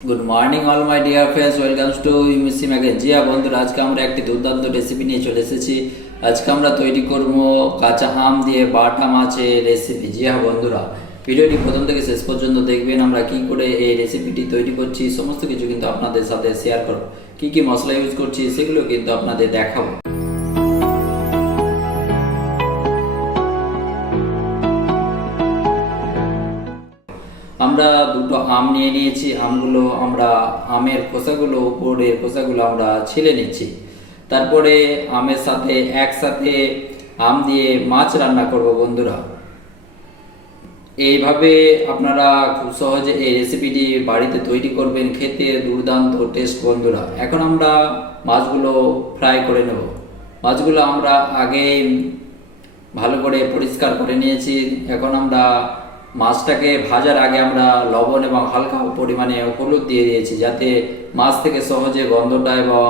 Good morning all my dear friends welcome to Sima again। जी हाँ বন্ধুরা, আজকে আমরা একটি দুর্দান্ত রেসিপি নিয়ে চলে এসেছি। আজকে আমরা তৈরি করব কাঁচা আম দিয়ে বাটা মাছের রেসিপি। জি হ্যাঁ বন্ধুরা, ভিডিওটি প্রথম থেকে শেষ পর্যন্ত দেখবেন। আমরা কি করে এই রেসিপিটি তৈরি করছি সমস্ত কিছু কিন্তু আপনাদের সাথে শেয়ার করব। কি কি মশলা ইউজ করছি সেগুলো কিন্তু আপনাদের দেখাবো। আমরা দুটো আম নিয়ে নিয়েছি। আমগুলো আমরা আমের খোসাগুলো উপরের খোসাগুলো আমরা ছিলে নিচ্ছি। তারপরে আমের সাথে একসাথে আম দিয়ে মাছ রান্না করব বন্ধুরা। এইভাবে আপনারা খুব সহজে এই রেসিপিটি বাড়িতে তৈরি করবেন, খেতে দুর্দান্ত টেস্ট বন্ধুরা। এখন আমরা মাছগুলো ফ্রাই করে নেব। মাছগুলো আমরা আগে ভালো করে পরিষ্কার করে নিয়েছি। এখন আমরা মাছটাকে ভাজার আগে আমরা লবণ এবং হালকা পরিমাণে হলুদ দিয়ে দিয়েছি, যাতে মাছ থেকে সহজে গন্ধটা এবং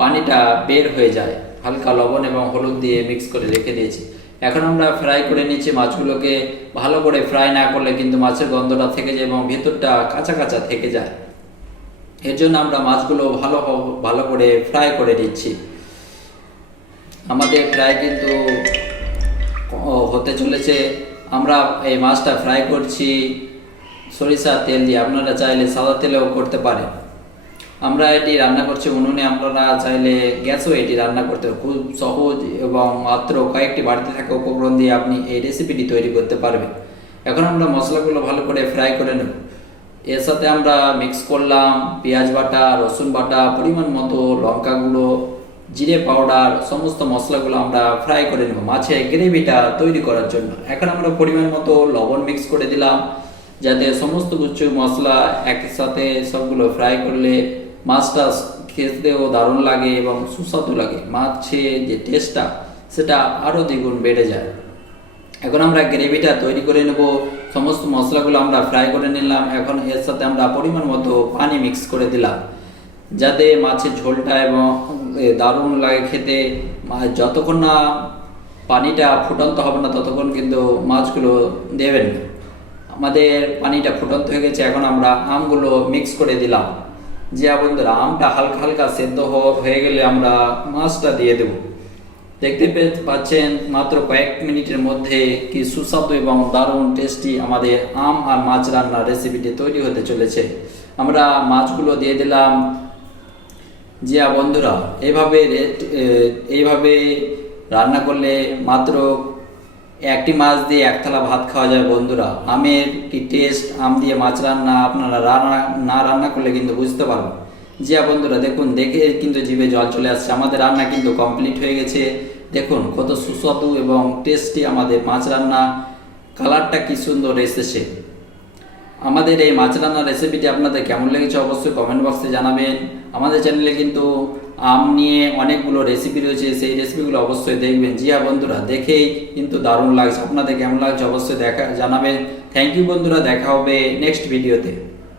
পানিটা বের হয়ে যায়। হালকা লবণ এবং হলুদ দিয়ে মিক্স করে রেখে দিয়েছি। এখন আমরা ফ্রাই করে নিচ্ছি মাছগুলোকে। ভালো করে ফ্রাই না করলে কিন্তু মাছের গন্ধটা থেকে যায় এবং ভেতরটা কাঁচা কাঁচা থেকে যায়। এর জন্য আমরা মাছগুলো ভালো করে ফ্রাই করে নিচ্ছি। আমাদের ফ্রাই কিন্তু হতে চলেছে। আমরা এই মাছটা ফ্রাই করছি সরিষার তেল দিয়ে, আপনারা চাইলে সাদা তেলেও করতে পারেন। আমরা এটি রান্না করছি উনুনে, আপনারা চাইলে গ্যাসও এটি রান্না করতে খুব সহজ এবং মাত্র কয়েকটি বাড়িতে থাকা উপকরণ দিয়ে আপনি এই রেসিপিটি তৈরি করতে পারবেন। এখন আমরা মশলাগুলো ভালো করে ফ্রাই করে নেব। এর সাথে আমরা মিক্স করলাম পেঁয়াজ বাটা, রসুন বাটা, পরিমাণ মতো লঙ্কা গুঁড়ো, জিরে পাউডার, সমস্ত মশলাগুলো আমরা ফ্রাই করে নেব মাছের গ্রেভিটা তৈরি করার জন্য। এখন আমরা পরিমাণ মতো লবণ মিক্স করে দিলাম, যাতে সমস্ত কিছু মশলা একসাথে সবগুলো ফ্রাই করলে মাছটা খেতেও দারুণ লাগে এবং সুস্বাদু লাগে। মাছের যে টেস্টটা সেটা আরও দ্বিগুণ বেড়ে যায়। এখন আমরা গ্রেভিটা তৈরি করে নেব। সমস্ত মশলাগুলো আমরা ফ্রাই করে নিলাম। এখন এর সাথে আমরা পরিমাণ মতো পানি মিক্স করে দিলাম, যাতে মাছের ঝোলটা এবং দারুণ লাগে খেতে। যতক্ষণ না পানিটা ফুটন্ত হবে না ততক্ষণ কিন্তু মাছগুলো দেবেন না। আমাদের পানিটা ফুটন্ত হয়ে গেছে। এখন আমরা আমগুলো মিক্স করে দিলাম। যে বন্ধুরা, আমটা হালকা হালকা সেদ্ধ হয়ে গেলে আমরা মাছটা দিয়ে দেব। দেখতে পাচ্ছেন মাত্র কয়েক মিনিটের মধ্যে কি সুস্বাদু এবং দারুণ টেস্টি আমাদের আম আর মাছ রান্নার রেসিপিটি তৈরি হতে চলেছে। আমরা মাছগুলো দিয়ে দিলাম। জিয়া বন্ধুরা, এইভাবে রান্না করলে মাত্র একটি মাছ দিয়ে এক থালা ভাত খাওয়া যায় বন্ধুরা। আমের কি টেস্ট, আম দিয়ে মাছ রান্না আপনারা রান্না করলে কিন্তু বুঝতে পারবেন। জিয়া বন্ধুরা, দেখুন দেখে কিন্তু জিভে জল চলে আসছে। আমাদের রান্না কিন্তু কমপ্লিট হয়ে গেছে। দেখুন কত সুস্বাদু এবং টেস্টি আমাদের মাছ রান্না। কালারটা কি সুন্দর এসেছে। আমাদের এই মাছ রান্নার রেসিপিটি আপনাদের কেমন লেগেছে অবশ্যই কমেন্ট বক্সে জানাবেন। আমাদের চ্যানেলে কিন্তু আম নিয়ে অনেকগুলো রেসিপি রয়েছে, সেই রেসিপিগুলো অবশ্যই দেখবেন। জি হ্যাঁ বন্ধুরা, দেখেই কিন্তু দারুণ লাগছে। আপনাদের কেমন লাগছে অবশ্যই জানাবেন। থ্যাংক ইউ বন্ধুরা, দেখা হবে নেক্সট ভিডিওতে।